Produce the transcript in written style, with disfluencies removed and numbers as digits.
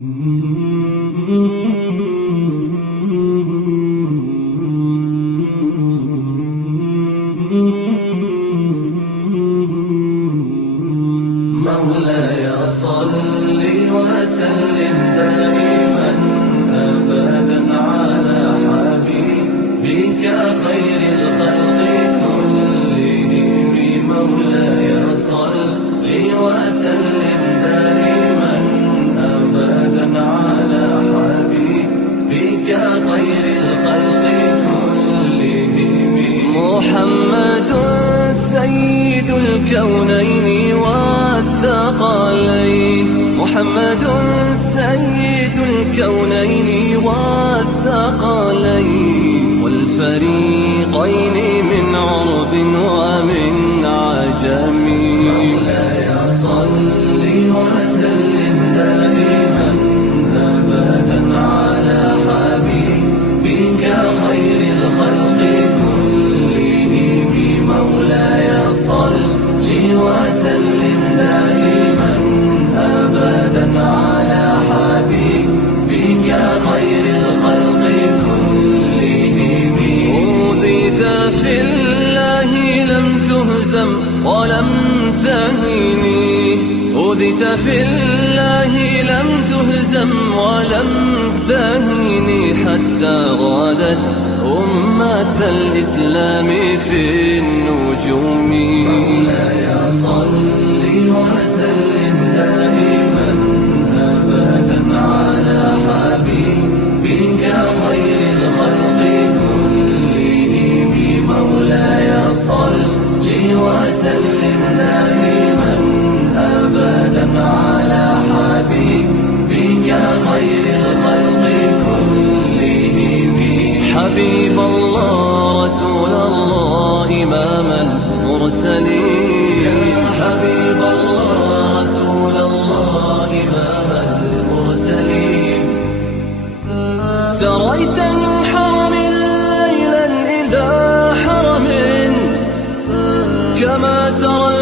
مولاي صل وسلم دائما أبدا على حبيبك خير الخلق كلهم. مولاي صل وسلم دائما أبدا على حبيبك خير الخلق كلهم. محمد سيد الكونين والثقلين، محمد سيد الكونين والثقلين والفريقين من عرب ومن عجم. مولاي صل وسلم دائما أبدا على حبيبك خير الخلق كلهم. مولاي صل وسلم دائما أبدا على حبيبك خير الخلق كلهم. أوذيت في الله لم تهزم ولم تهني، أوذيت في الله لم تهزم ولم تهني، حتى غادت أمة الإسلام في النجوم. مولاي صل وسلم دائما أبدا على حبيبك خير الخلق كلهم. مولاي صل وسلم دائما أبدا على حبيبك خير الخلق كلهم. حبيب الله رسول الله إمام المرسلين، يا حبيب الله رسول الله إمام المرسلين. سريت من حرم ليلا إلى حرم كما سرى